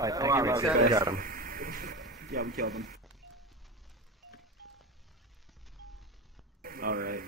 I think we got him. Yeah, we killed him. Alright.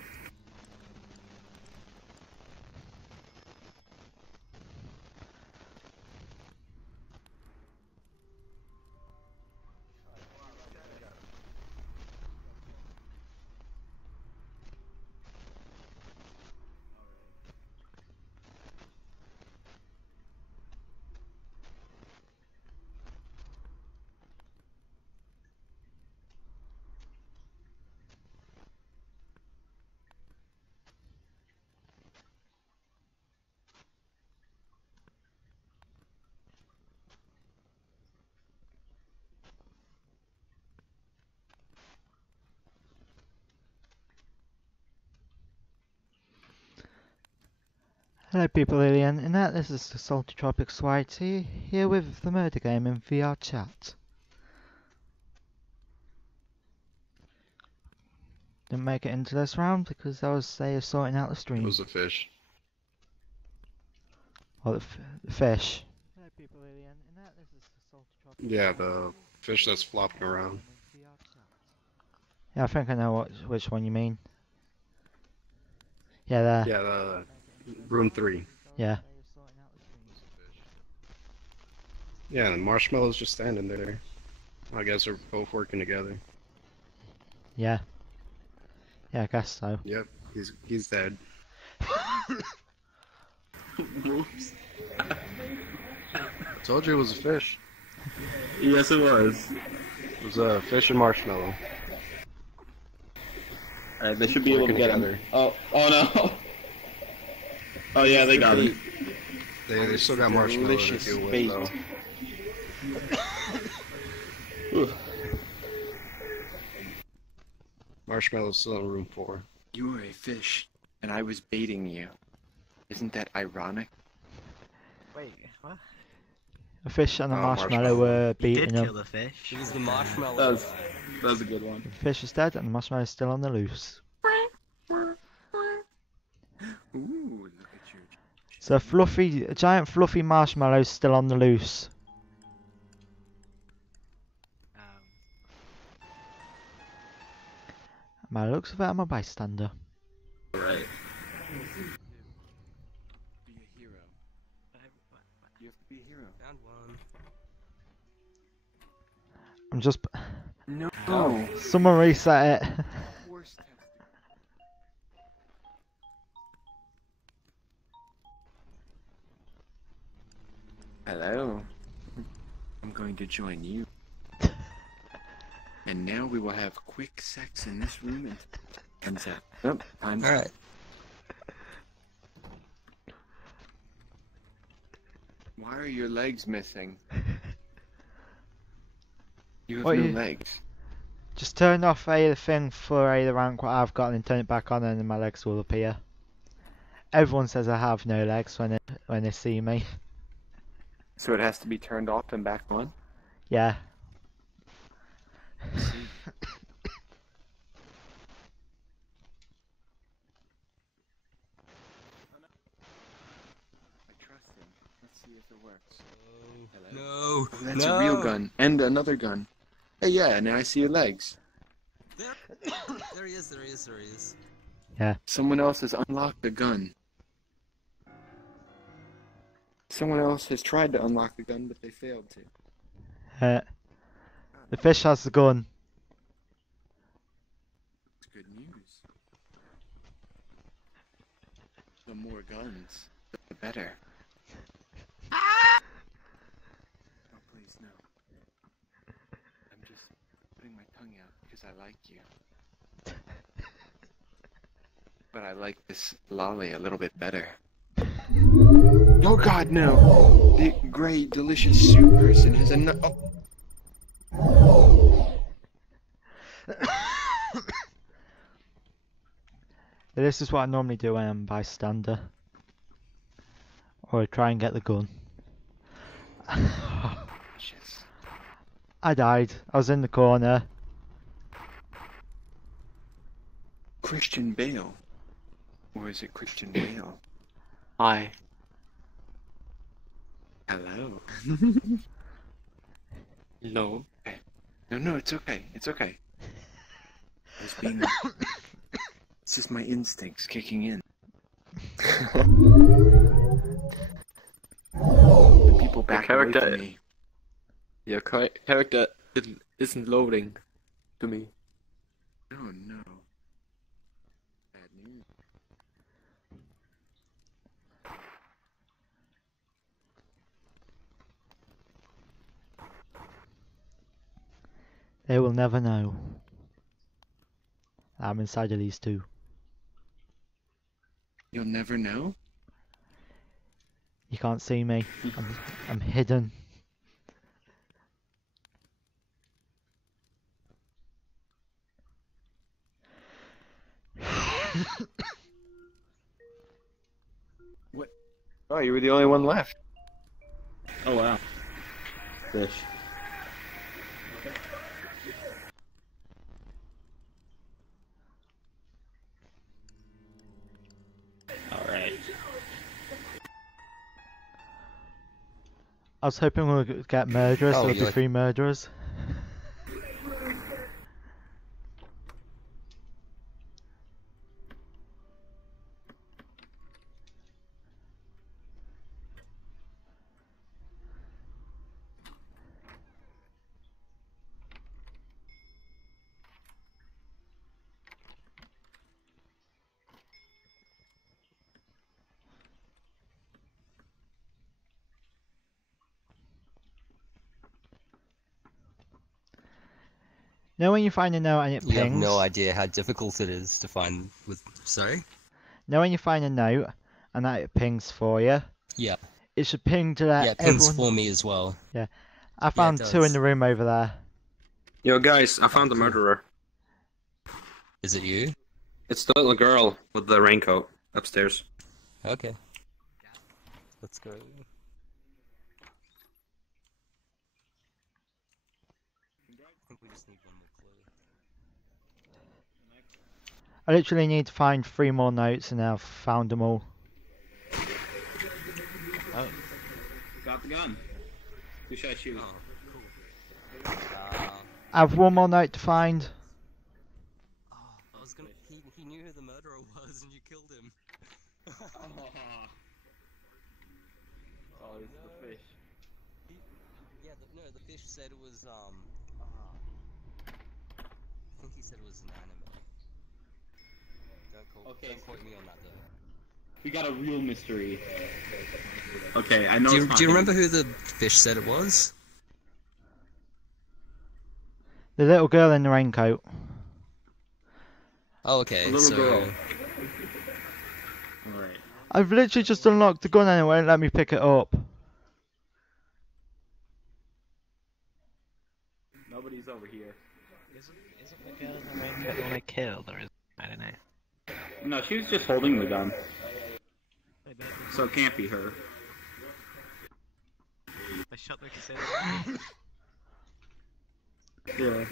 Hello people of the internet, this is the Salty Tropics YT, here with the murder game in VRChat. Didn't make it into this round because they were sorting out the stream. It was a fish. Oh, the fish. Hello people of the internet, this is the Salty Tropics. Yeah, the fish that's flopping around. Yeah, I think I know which one you mean. Yeah, there. Yeah, the room 3. Yeah. Yeah, and Marshmallow's just standing there. I guess they're both working together. Yeah. Yeah, I guess so. Yep, he's dead. Whoops. Told you it was a fish. Yes, it was. It was a fish and Marshmallow. Alright, they should be able to Working get him. together. Oh no. Oh yeah, they got him. They still got Marshmallow to Delicious deal with bait. though. Marshmallow's still in room 4. You were a fish, and I was baiting you. Isn't that ironic? Wait, what? A fish and a Oh, marshmallow marshmallow. were He beating did him. kill the fish. It was the marshmallow. That was a good one. The fish is dead and the marshmallow is still on the loose. Ooh, look at you. So a giant fluffy marshmallow is still on the loose. By the looks of it, I'm a bystander. Right. Be a hero. You have to be a hero. Found one. I'm just... No. Someone reset it. Worst has to- Hello. I'm going to join you. And now we will have quick sex in this room and time's up. Oh, time's up. Alright. Why are your legs missing? You have What no you- legs. Just turn off the thing for the rank what I've got and turn it back on and then my legs will appear. Everyone says I have no legs when they see me. So it has to be turned off and back on? Yeah. I trust him. Let's see if it works. Hello? No. Oh, that's No. a real gun. And another gun. Hey, yeah, now I see your legs. There he is, there he is, there he is. Yeah. Someone else has unlocked the gun. Someone else has tried to unlock the gun, but they failed to. The fish has the gun. It's good news. The more guns, the better. Oh, please, no. I'm just putting my tongue out because I like you. But I like this lolly a little bit better. Oh god, no! The great, delicious soup person has a This is what I normally do when I'm bystander. Or I try and get the gun. I died. I was in the corner. Christian Bale. Or is it Christian Bale? Hi. Hello. No. Okay. No, it's okay. It's okay. I was being. It's just my instincts kicking in. The people back away from me. Your character isn't loading to me. Oh no. Bad news. They will never know. I'm inside of these two. You'll never know? You can't see me. I'm hidden. What? Oh, you were the only one left. Oh wow. Fish. Alright. I was hoping we would get murderers, so there'd be 3 murderers. Know when you find a note and it pings? You have no idea how difficult it is to find with... Sorry? Know when you find a note and that it pings for you? Yeah. It should ping to let Yeah, it pings everyone... for me as well. Yeah. I found 2 in the room over there. Yo, guys, I found the murderer. Is it you? It's the little girl with the raincoat upstairs. Okay. Let's go. I think we just need one more clue. I literally need to find 3 more notes and I've found them all. Oh. Got the gun. Who should I shoot? Oh, cool. I have 1 more note to find. Oh, I was gonna... He knew who the murderer was and you killed him. Oh, it's the fish. No, the fish said it was, I think he said it was an anime. Don't quote me on that though. We got a real mystery. Okay, I know. Do you remember who the fish said it was? The little girl in the raincoat. Oh, okay, A little so... girl. Alright. I've literally just unlocked the gun and it won't let me pick it up. Nobody's over here. Isn't the girl in the raincoat the one I killed, or is I don't know. No, she was just holding the gun. So it can't be her. I shot the casino. Yeah.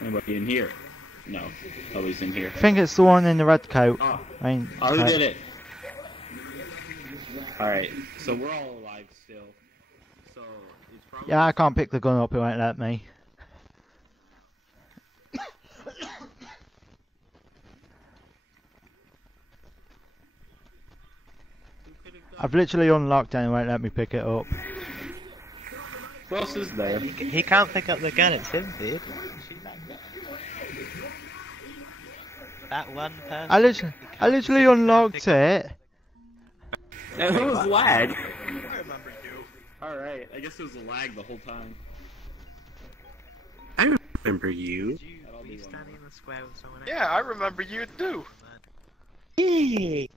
Anybody in here? No. Nobody's in here. I think it's the one in the red coat. Oh. Raincoat. Who did it? Alright, so we're all alive still. So it's probably... Yeah, I can't pick the gun up, it won't let me. I've literally unlocked it and it won't let me pick it up. Who else is there? He can't pick up the gun, it's him, dude. That one person. I literally unlocked it. And it was lag. I remember you. Alright, I guess it was a lag the whole time. I remember you. Were you standing in the square with someone else? Yeah, I remember you too. Hey.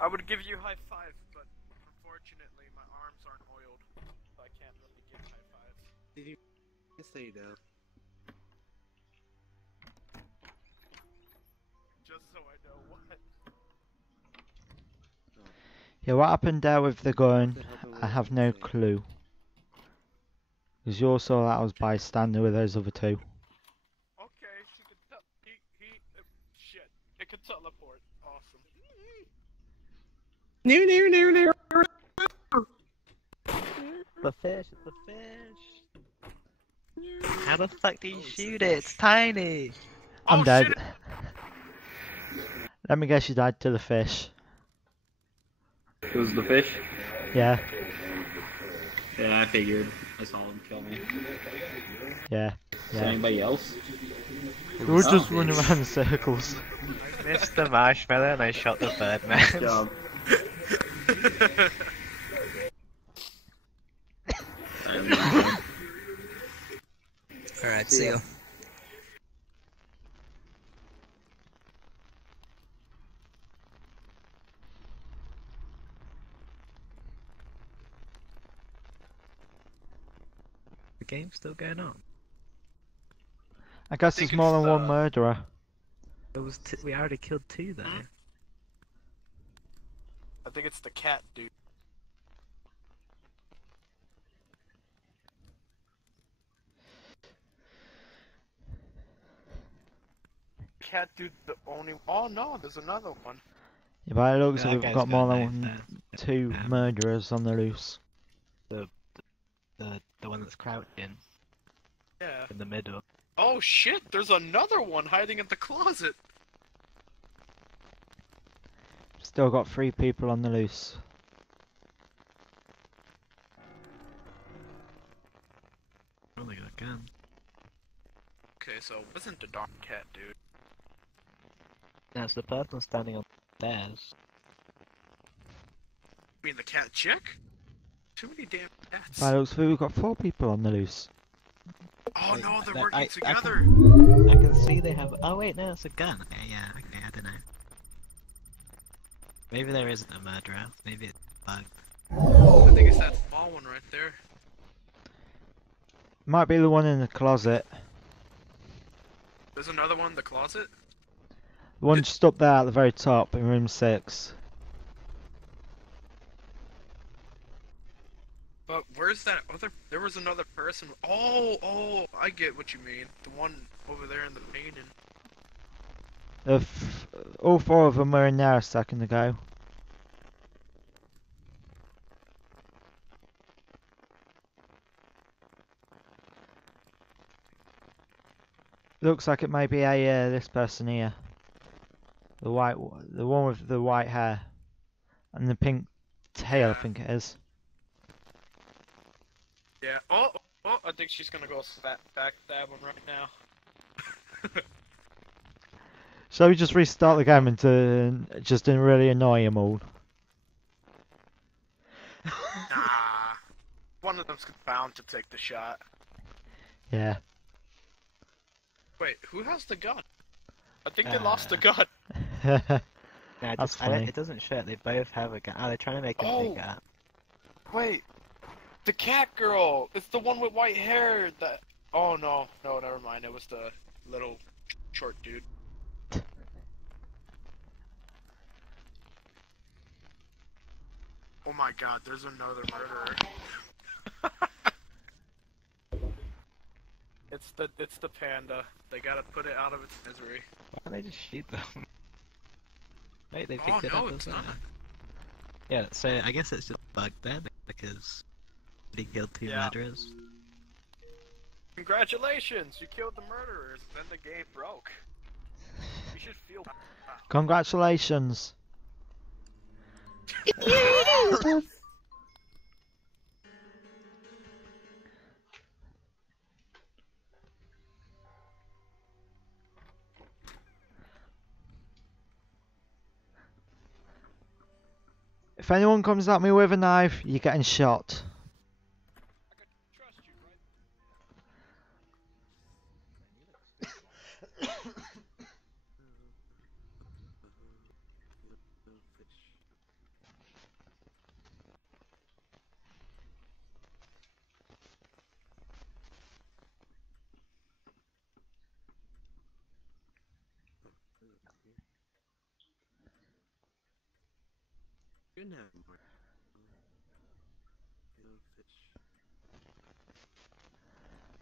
I would give you high five, but unfortunately my arms aren't oiled, so I can't really give high fives. Did you say that? Just so I know what. Yeah, what happened there with the gun, I have no clue. Because you saw that I was bystander with those other 2. Okay, she could shit. It could teleport. Awesome. Near, near, near, near. The fish, it's the fish. How the fuck do you shoot it? It's tiny. I'm Oh, dead. shit. Let me guess you died to the fish. It was the fish? Yeah, Yeah, I figured. I saw him kill me. yeah, Is there yeah. anybody else? We're just running around in circles. I missed the marshmallow and I shot the bird man. Good job. Alright, we gotta go. Alright, see ya. The game's still going on. I guess think there's more it's than one the- murderer. It was we already killed 2 though. I think it's the cat dude. Cat dude, the only. Oh no, there's another one. Yeah, but it looks That like we've guy's got more got than no- 2 um, murderers on the loose. The one that's crouching Yeah. in the middle. Oh shit, there's another one hiding in the closet. Still got 3 people on the loose. Only got a gun. Okay, so it wasn't the dark cat dude. That's the person standing on the stairs. I mean the cat chick? Too many damn cats. By the looks of it, we've got 4 people on the loose. Oh Wait, no, they're that- working I together. I can see they have. Oh wait, no, it's a gun. Okay, yeah, okay, I don't know. Maybe there isn't a murderer. Maybe it's a bug. I think it's that small one right there. Might be the one in the closet. There's another one in the closet. The one just up there at the very top in room 6. But where's that other? There was another person. Oh, I get what you mean. The one over there in the painting. All 4 of them were in there a second ago. Looks like it may be a this person here. The one with the white hair and the pink tail, I Yeah. think it is. Yeah. Oh, I think she's gonna go backstab him right now. Shall we just restart the game into just to really annoy them all? Nah. One of them's bound to take the shot. Yeah. Wait, who has the gun? I think they lost the gun. No, That's I don't, funny. it doesn't show it. They both have a gun. Oh, they're trying to make a Oh. big gun. Wait, the cat girl. It's the one with white hair. That. Oh no, never mind. It was the little short dude. Oh my god, there's another murderer. It's the panda. They gotta put it out of its misery. Why don't they just shoot them? Wait, they Oh picked it no, up it's as well. not. Yeah, so I guess it's just bugged there because he killed 2 Yeah. murderers. Congratulations, you killed the murderers. Then the game broke. You should feel. Congratulations. If anyone comes at me with a knife, you're getting shot. Trust you, right?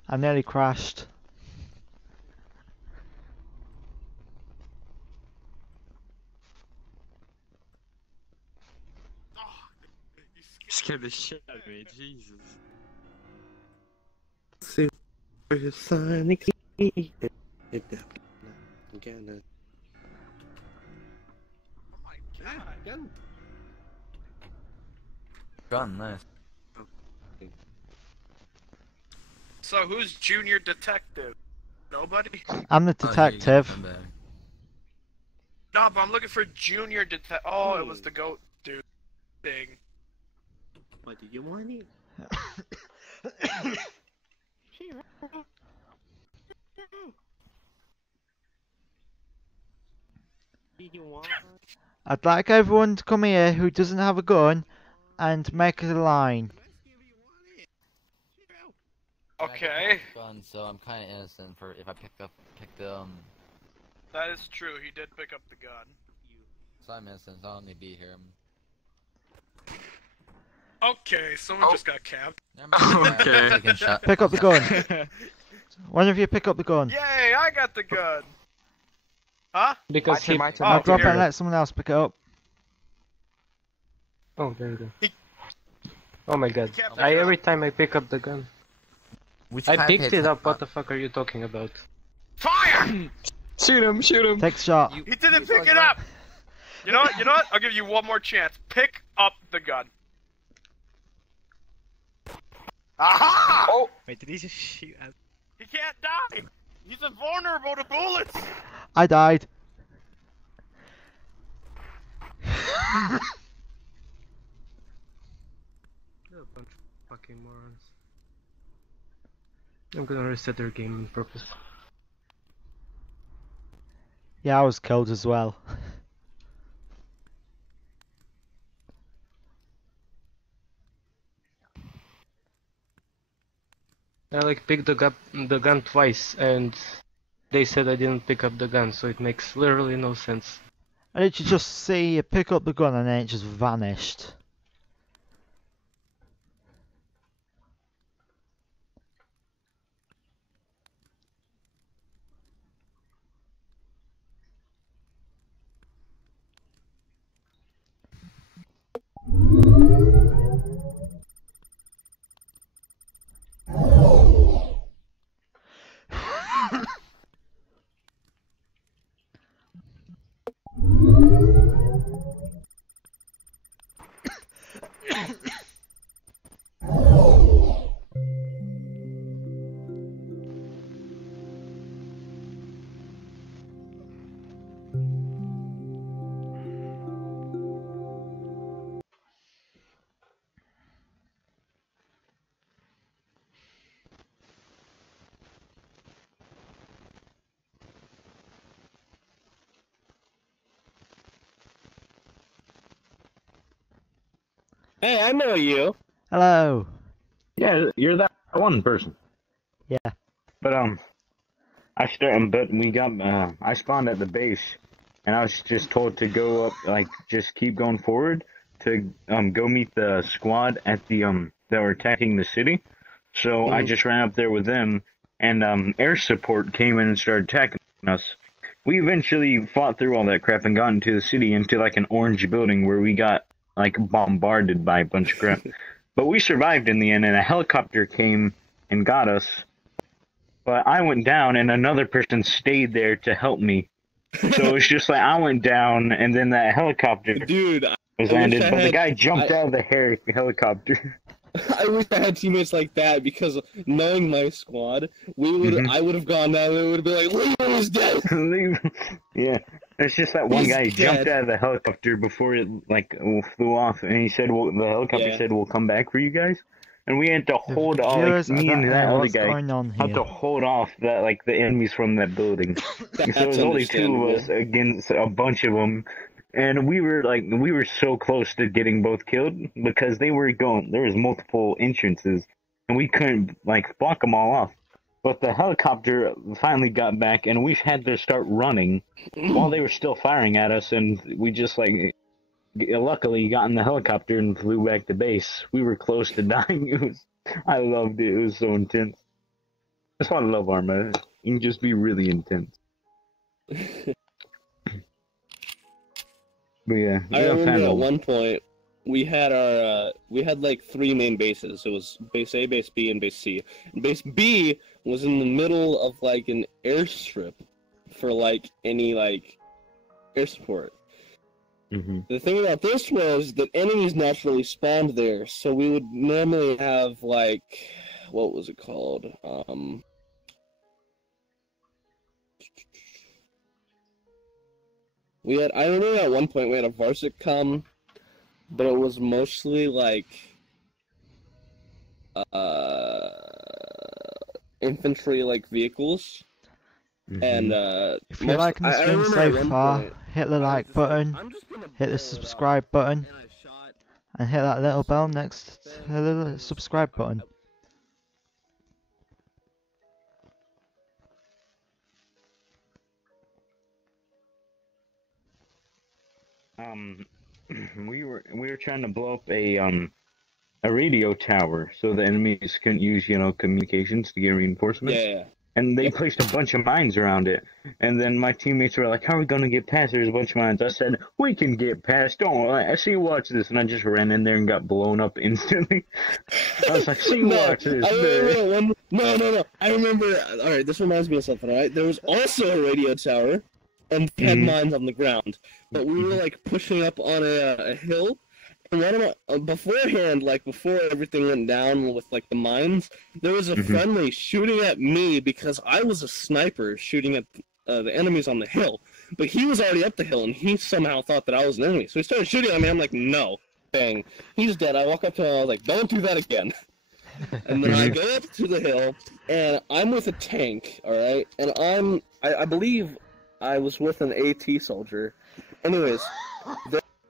I nearly crashed. scared the shit out of me, Jesus. Supersonic. Oh my god. Gun, nice. So who's junior detective? Nobody? I'm the detective. No, but I'm looking for junior detective. Oh, it was the goat dude thing. What do you want it? I'd like everyone to come here who doesn't have a gun and make a line. Okay. Gun, so I'm kind of innocent for if I picked the That is true, he did pick up the gun. So I'm innocent, so I'll only be here. Okay, someone just got capped. Okay. Pick up the gun. One of you pick up the gun. Yay, I got the gun! Huh? Because he... I'll drop it here. and let someone else pick it up. Oh, there you go. Oh my god. can't pick it up. Every time I pick up the gun. I picked it up, what the fuck are you talking about? Fire! Shoot him, shoot him! Take a shot. He didn't pick it up! You know what? I'll give you one more chance. Pick up the gun. Aha! Oh! Wait, did he just shoot at... He can't die! He's invulnerable to bullets! I died. You're a bunch of fucking morons. I'm gonna reset their game on purpose. Yeah, I was killed as well. I like picked the gun twice and they said I didn't pick up the gun, so it makes literally no sense. I literally just see you pick up the gun and then it just vanished. Hey, I know you. Hello. Yeah, you're that one person. Yeah. But we got I spawned at the base, and I was just told to go up, like, just keep going forward to go meet the squad at the that were attacking the city. So I just ran up there with them, and air support came in and started attacking us. We eventually fought through all that crap and got into the city, into like an orange building where we got like bombarded by a bunch of crap. But we survived in the end, and a helicopter came and got us. But I went down, and another person stayed there to help me. So it's just like I went down, and then that helicopter was landed. But the guy jumped out of the helicopter. I wish I had teammates like that, because knowing my squad, I would have gone down and it would have been like, Leo is dead! Yeah, it's just that one guy jumped out of the helicopter before it like flew off, and he said, "Well, the helicopter said we'll come back for you guys." And we had to hold off, like, me and that other guy had to hold off that, like, the enemies from that building. So it was only two of us against a bunch of them. And we were so close to getting both killed because there was multiple entrances and we couldn't, like, block them all off. But the helicopter finally got back and we had to start running while they were still firing at us, and we just, like, luckily got in the helicopter and flew back to base. We were close to dying. I loved it. It was so intense. That's why I love Arma. You can just be really intense. But yeah, I remember at one point we had like 3 main bases. It was base A, base B, and base C. And base B was in the middle of like an airstrip for like any like air support. The thing about this was that enemies naturally spawned there, so we would normally have like, what was it called? I remember at one point we had a VRChat come, but it was mostly like infantry like vehicles. And if you like the stream so far, hit the like button, hit the subscribe button, and hit that little bell next to the subscribe button. We were trying to blow up a radio tower so the enemies couldn't use communications to get reinforcements. Yeah. And they placed a bunch of mines around it. And then my teammates were like, "How are we gonna get past? There's a bunch of mines." I said, "We can get past. Don't worry. I see. Watch this." And I just ran in there and got blown up instantly. I was like, "See, watch this." No. I remember. All right, this reminds me of something. All right, there was also a radio tower, and 10 mines on the ground. But we were like pushing up on a hill. And beforehand, like before everything went down with like the mines, there was a friendly shooting at me because I was a sniper shooting at the enemies on the hill. But he was already up the hill, and he somehow thought that I was an enemy. So he started shooting at me. I'm like, no, bang, he's dead. I walk up to him. I was like, don't do that again. And then I go up to the hill, and I'm with a tank. All right, and I believe I was with an AT soldier. Anyways.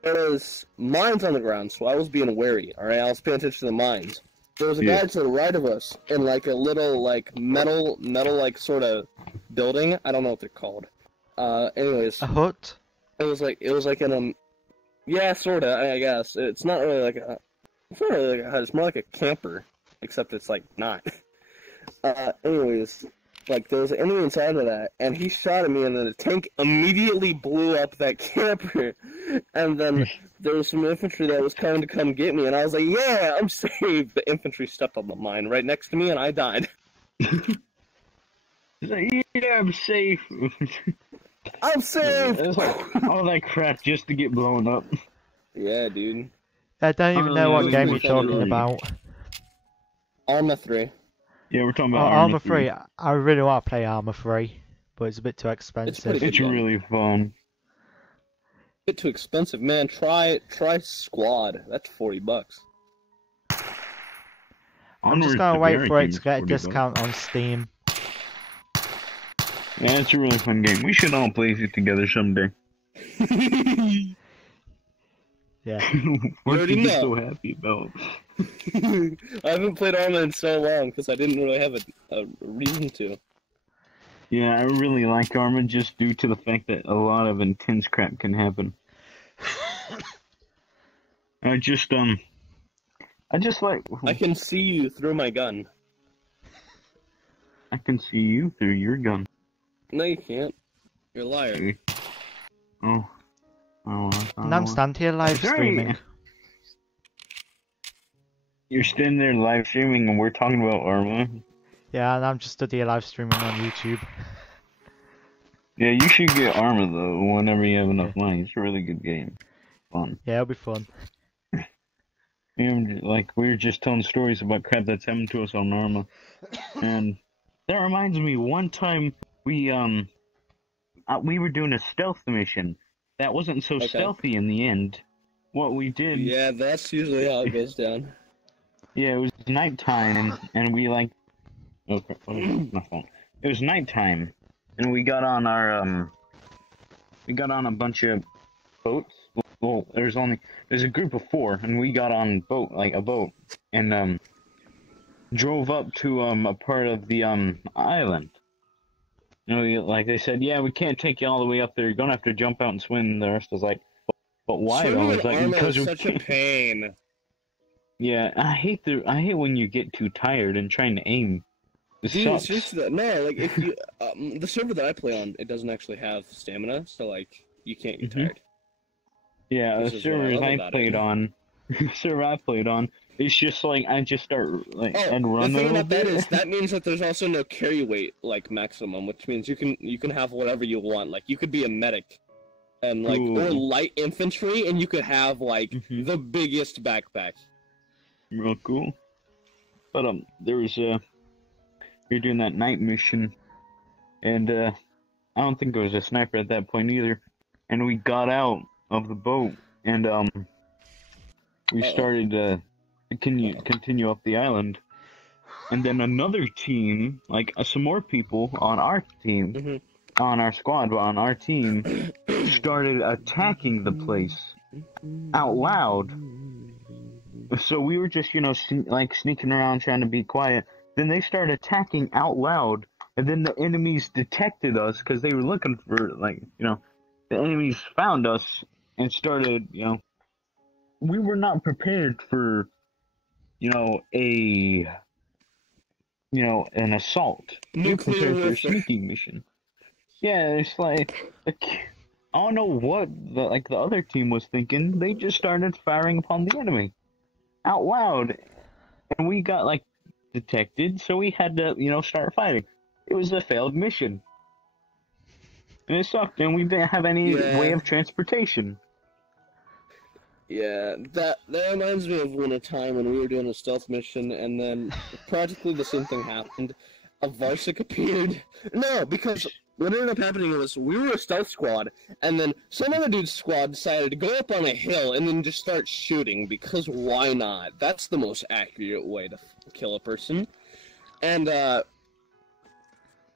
There was mines on the ground, so I was being wary, alright? I was paying attention to the mines. There was a guy to the right of us in like a little like metal like sort of building. I don't know what they're called. Anyways. A hut? It was like in a, yeah, sorta, I guess. It's not really like a hut, it's more like a camper. Except it's like not. Anyways. Like, there was an enemy inside of that, and he shot at me, and then the tank immediately blew up that camper. And then there was some infantry that was coming to come get me, and I was like, yeah, I'm safe. The infantry stepped on the mine right next to me, and I died. He's like, yeah, I'm safe. I'm safe! It was like all that crap just to get blown up. Yeah, dude. I don't even know what game you're talking about. Arma 3. Yeah, we're talking about Arma 3. I really want to play Arma 3, but it's a bit too expensive. It's really fun. A bit too expensive, man. Try Squad. That's $40. I'm just gonna wait for it to get a discount on Steam. Yeah, it's a really fun game. We should all play it together someday. Yeah. What are you so happy about? I haven't played Arma in so long because I didn't really have a reason to. Yeah, I really like Arma just due to the fact that a lot of intense crap can happen. I just like... I can see you through my gun. I can see you through your gun. No, you can't. You're a liar. Oh. And I'm standing here live streaming. You're standing there live streaming and we're talking about Arma? Yeah, and I'm just stood here live streaming on YouTube. Yeah, you should get Arma though, whenever you have enough money. It's a really good game. Fun. Yeah, it'll be fun. Like, we were just telling stories about crap that's happened to us on Arma. And that reminds me, one time we were doing a stealth mission. That wasn't so stealthy in the end. What we did... Yeah, that's usually how it goes down. Yeah, it was nighttime, and we like... Okay, my phone. It was nighttime, and we got on our, we got on a bunch of boats. Well, there's a group of 4, and we got on a boat, and, drove up to, a part of the, island. Like they said, yeah, we can't take you all the way up there. You're gonna have to jump out and swim. And the rest was like, but why? Though? It's like because it's such a pain. Yeah, I hate when you get too tired and trying to aim. Dude, it's just that like if you the server that I play on, it doesn't actually have stamina, so like you can't get tired. Yeah, the servers I played on, server I played on, it's just like I just start like and the run a thing little about that bit. is that means that there's also no carry weight like maximum, which means you can have whatever you want. Like you could be a medic, and like or Cool. light infantry, and you could have like the biggest backpack. Real cool. But there was you're doing that night mission, and I don't think it was a sniper at that point either. And we got out of the boat, and we started to continue up the island. And then another team, like some more people on our team, on our squad, but on our team, started attacking the place out loud. So we were just, like sneaking around trying to be quiet. Then they started attacking out loud, and then the enemies detected us because they were looking for, like, the enemies found us and started, we were not prepared for, an assault. We were prepared for a sneaking mission. Yeah, it's like I don't know what the other team was thinking. They just started firing upon the enemy out loud, and we got detected, so we had to start fighting. It was a failed mission, and it sucked. And we didn't have any way of transportation. Yeah, that reminds me of a time when we were doing a stealth mission, and then practically the same thing happened. A Varsik appeared. No, because what ended up happening was we were a stealth squad, and then some other dude's squad decided to go up on a hill and then just start shooting, because why not? That's the most accurate way to kill a person. And,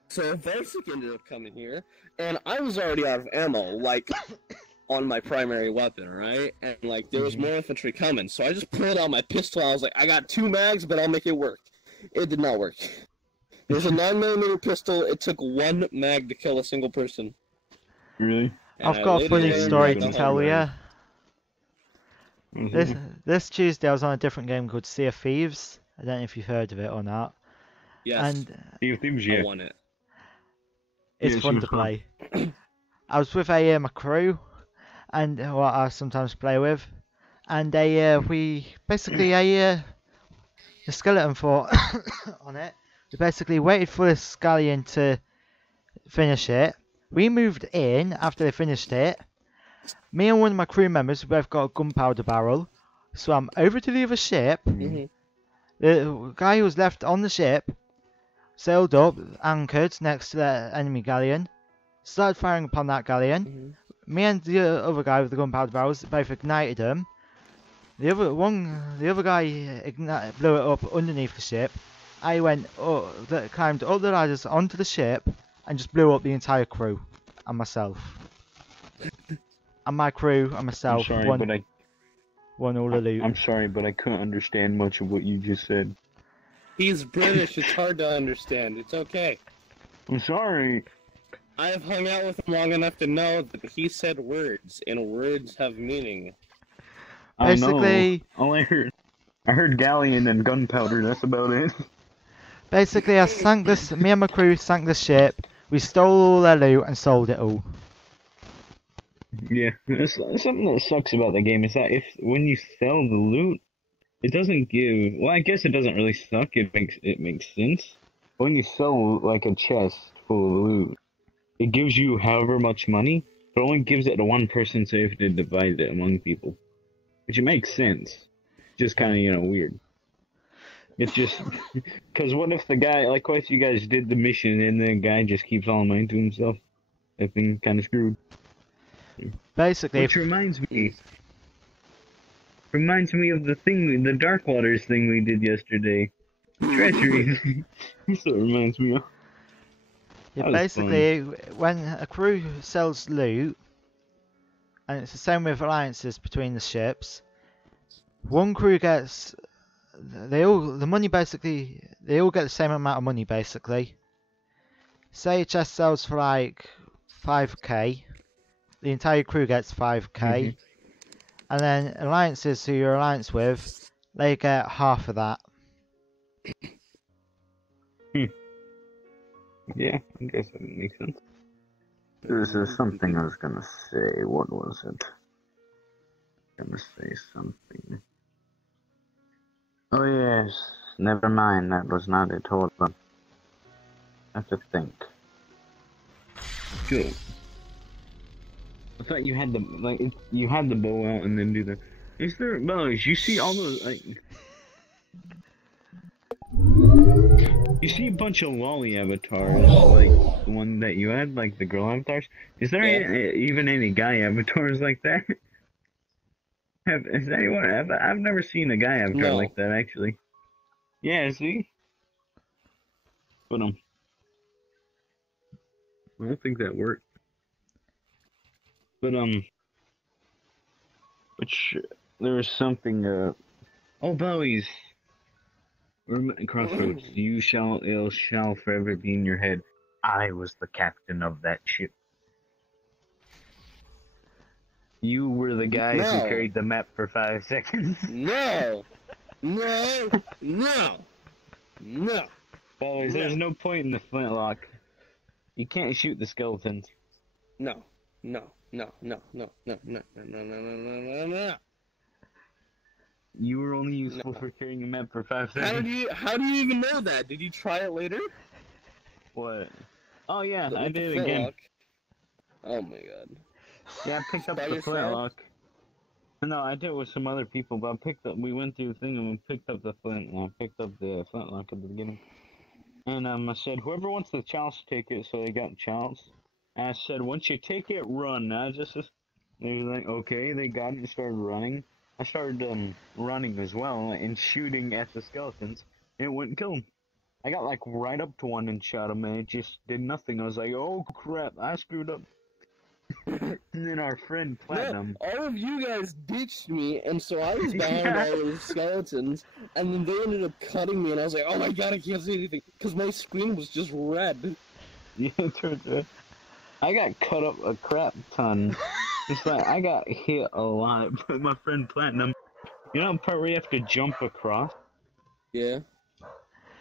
so Varsik ended up coming here, and I was already out of ammo, on my primary weapon, right? And, there was more infantry coming, so I just pulled out my pistol. I was like, I got 2 mags, but I'll make it work. It did not work. It was a 9mm pistol. It took 1 mag to kill a single person. Really? And I've got a funny story to tell you. This Tuesday I was on a different game called Sea of Thieves. I don't know if you've heard of it or not. Yes. And Sea of Thieves, yeah. I won it. It's fun to play. I was with my crew, and what I sometimes play with, and we basically the skeleton fort on it. We basically waited for the scallion to finish it. We moved in after they finished it. Me and one of my crew members, we both got a gunpowder barrel, swam over to the other ship. The guy who was left on the ship sailed up, anchored next to the enemy galleon, started firing upon that galleon. Me and the other guy with the gunpowder barrels both ignited them. The other guy blew it up underneath the ship. I climbed up the ladders onto the ship and just blew up the entire crew and myself. And my crew and myself won all the loot. I'm sorry, but I couldn't understand much of what you just said. He's British. It's hard to understand. It's okay. I'm sorry. I've hung out with him long enough to know that he said words, and words have meaning. Basically, I heard galleon and gunpowder. That's about it. Basically, me and my crew sank the ship. We stole all their loot and sold it all. Yeah, that's something that sucks about the game is that when you sell the loot, it doesn't give. Well, I guess it doesn't really suck. It makes sense. When you sell a chest full of loot, it gives you however much money, but only gives it to one person, so you have to divide it among people. Which it makes sense. Just kind of, weird. It's just, because what if the guy, what if you guys did the mission and the guy just keeps all the money to himself? That thing kind of screwed. Basically. Which reminds me of the Dark Waters thing we did yesterday. Treasuries. That's what it reminds me of. Yeah, basically, when a crew sells loot, and it's the same with alliances between the ships, one crew gets, they all get the same amount of money basically. Say a chest sells for 5k, the entire crew gets 5k, and then alliances who you're alliance with, they get half of that. Yeah, I guess that makes sense. There was something I was gonna say. What was it? Gonna say something. Oh yes, never mind. That was not a totem. I have to think. Good. I thought you had the you had the bow out and then do the. Is there Bellows? You see all those like. You see a bunch of lolly avatars, like the one that you had, like the girl avatars. Is there even any guy avatars like that? Has anyone? I've never seen a guy avatar like that actually. Yeah, see. But I don't think that worked. But which there was something. Oh, Bowies. We're at crossroads. It shall forever be in your head. I was the captain of that ship. You were the guys who carried the map for 5 seconds. No! No! No! No! Bowies, there's no point in the flintlock. You can't shoot the skeletons. No. No. No. No. No. No. No. No. No. No. No. No. You were only useful for carrying a map for 5 seconds. How do you even know that? Did you try it later? What? Oh yeah, I did it again. Oh my god. Yeah, I picked up the flintlock. No, I did it with some other people, but we went through the thing and we picked up the flintlock. I picked up the flintlock at the beginning. And I said, whoever wants the chalice, take it, so they got the chalice. And I said, once you take it, run. They were like, okay, they got it and started running. I started running as well and shooting at the skeletons. And it wouldn't kill them. I got like right up to one and shot him and it just did nothing. I was like, oh crap, I screwed up. And then our friend Platinum. No, all of you guys ditched me, and so I was behind all those skeletons, and then they ended up cutting me, and I was like, oh my god, I can't see anything, because my screen was just red. Yeah, it turns out. I got cut up a crap ton. It's like, I got hit a lot by my friend Platinum. You know the part where you have to jump across? Yeah.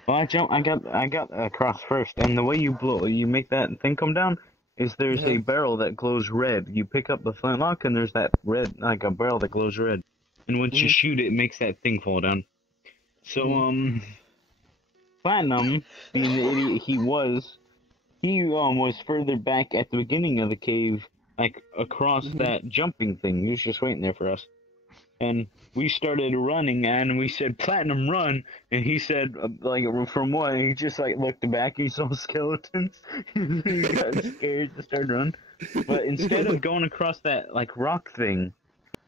Well, I got across first, and the way you make that thing come down is there's a barrel that glows red. You pick up the flintlock, and there's that red, like a barrel that glows red. And once you shoot it, it makes that thing fall down. So, Platinum, being the idiot he was further back at the beginning of the cave, like across that jumping thing. He was just waiting there for us. And we started running, and we said, Platinum, run! And he said, like, from what? He just, like, looked back, he saw skeletons. He got scared to start running. But instead of going across that, like, rock thing,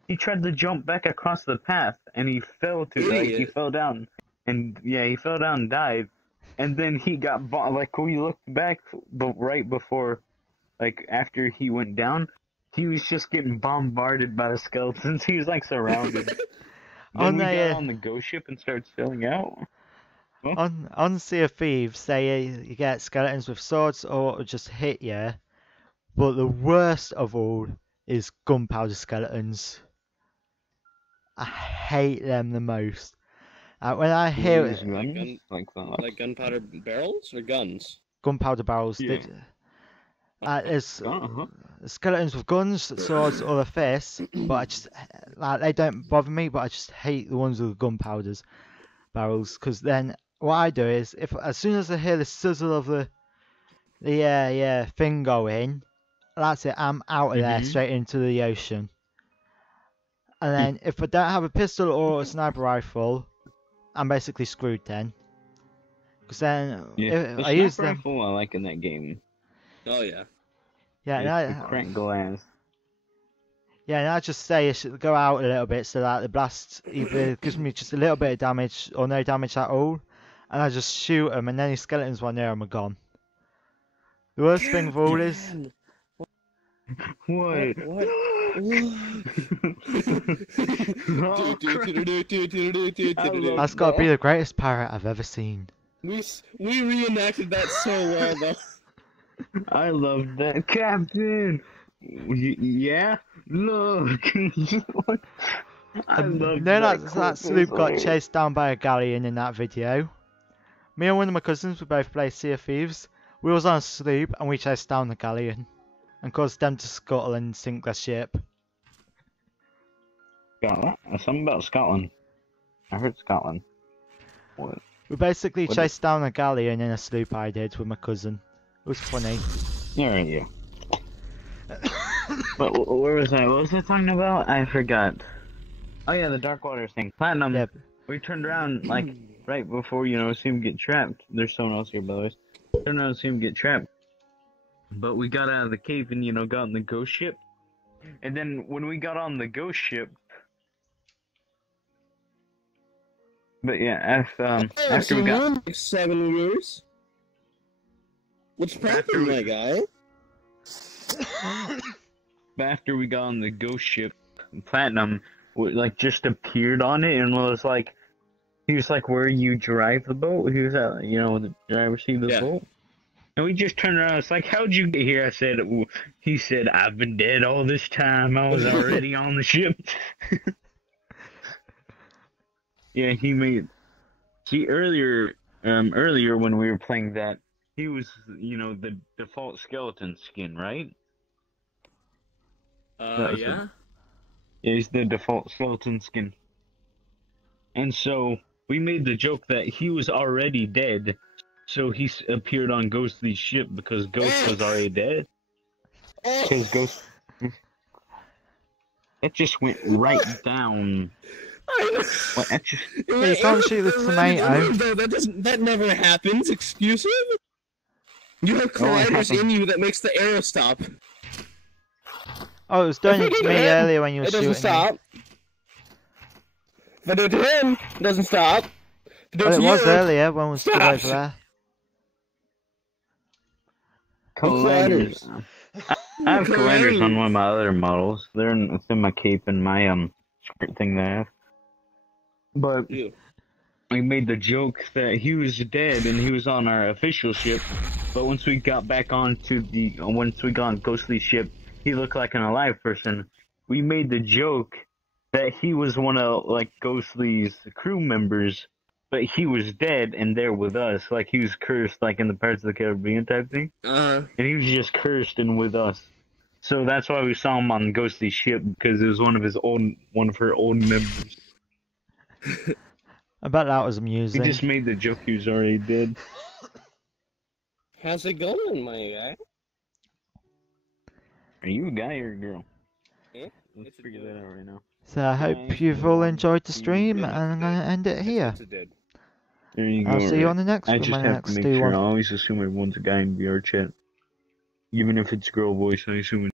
he tried to jump back across the path, and he fell he fell down. And, yeah, he fell down and died. And then he got, like, we looked back, but right before, like, after he went down, he was just getting bombarded by the skeletons. He was like surrounded. Then we got on the ghost ship and started spilling out. Huh? On Sea of Thieves, you get skeletons with swords or just hit you. But the worst of all is gunpowder skeletons. I hate them the most. When I hear it, like gunpowder barrels or guns? Gunpowder barrels. Yeah. There's skeletons with guns, swords, or a fist, but I just they don't bother me. But I just hate the ones with gunpowder barrels, because then what I do is, as soon as I hear the sizzle of the thing going, that's it. I'm out of there straight into the ocean. And then if I don't have a pistol or a sniper rifle, I'm basically screwed then. Because then if I use them. Rifle I like in that game. Oh yeah. Yeah, crack glass. Yeah, and I just say I should go out a little bit so that the blast either gives me just a little bit of damage or no damage at all, and I just shoot them, and any skeletons while near them are gone. The worst thing of all is. What? That's got to be the greatest pirate I've ever seen. We reenacted that so well though. I love that, Captain. Yeah, look. I love that sloop got chased down by a galleon in that video. Me and one of my cousins, we both play Sea of Thieves. We was on a sloop and we chased down the galleon and caused them to scuttle and sink their ship. Scotland? Something about Scotland. I heard Scotland. What? We basically What chased down a galleon in a sloop I did with my cousin. It was funny. Alright, yeah. But where was I? What was I talking about? I forgot. Oh yeah, the Dark Waters thing. Platinum. Yep. We turned around like right before see him get trapped. There's someone else here, by the way. Turned around to see him get trapped. But we got out of the cave and got on the ghost ship. And then when we got on the ghost ship. But yeah, after we got 7 years. What's poppin', my guy? But after we got on the ghost ship, Platinum like just appeared on it and was like, he was like, "Where you drive the boat?" He was at the driver's seat of the boat. And we just turned around. It's like, "How'd you get here?" I said, he said, "I've been dead all this time. I was already on the ship." Yeah, earlier when we were playing that, he was, the default skeleton skin, right? Yeah. Yeah, he's the default skeleton skin. And so, we made the joke that he was already dead, so he appeared on Ghostly's ship because Ghost was already dead. Because Ghost... It just went right down. What? You can't shoot the tomato. That never happens. Exclusive. You have colliders in you that makes the arrow stop. Oh, it was doing it to me earlier when you were shooting. It doesn't stop. If I do it to him, it doesn't stop. Well, it was earlier when we stood over there. Colliders. I have colliders on one of my other models. It's in my cape and my skirt thing that I have. But we made the joke that he was dead and he was on our official ship. But once we got back on Ghostly's ship, he looked like an alive person. We made the joke that he was one of Ghostly's crew members, but he was dead and there with us. Like he was cursed, like in the Pirates of the Caribbean type thing. And he was just cursed and with us. So that's why we saw him on Ghostly's ship, because it was one of her old members. I bet that was amusing. We just made the joke he was already dead. How's it going, my guy? Are you a guy or a girl? Yeah, let's figure that out right now. So I hope you've all enjoyed the stream, and I'm going to end it here. There you go. I'll see you on the next one. I just have to make sure. I always assume everyone's a guy in VRChat. Even if it's girl voice, I assume